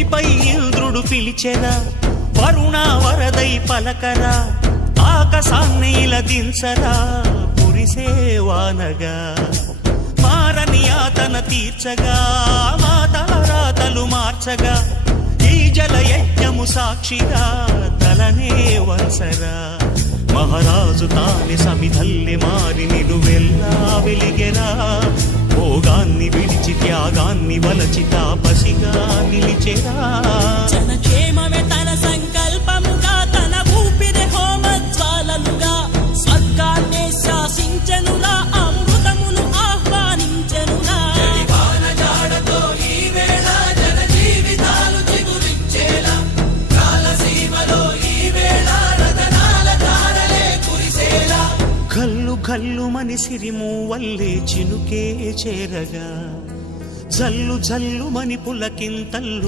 భూమిపై ఇంద్రుడు పిలిచెరా, వరుణ వరదై పలకరా, ఆకాశాన్ని ఇలా దించరా కురిసేవానగా. మారని యాతన తీర్చగా, మాతల రాతలు మార్చగా, ఈ జల యజ్ఞము సాక్షిగా తలనే వంచరా. మహారాజు తానే సమిధల్లె మారి నిలువెల్లా వెలిగెరా. భోగాన్ని విడిచి త్యాగాన్ని వలచి తాపసిగా నిలిచెరా. జనక్షేమమే తన సంకల్పముగా, తన ఊపిరి హోమజ్వాలలుగా, స్వర్గాన్నే శాసించెనురా, అమృతమును ఆహ్వానించెనురా. కల్లు కల్లు మని సిరిమూవల్లే చినుకే చేరగా, జల్లు జల్లు మని పులకింతల్లు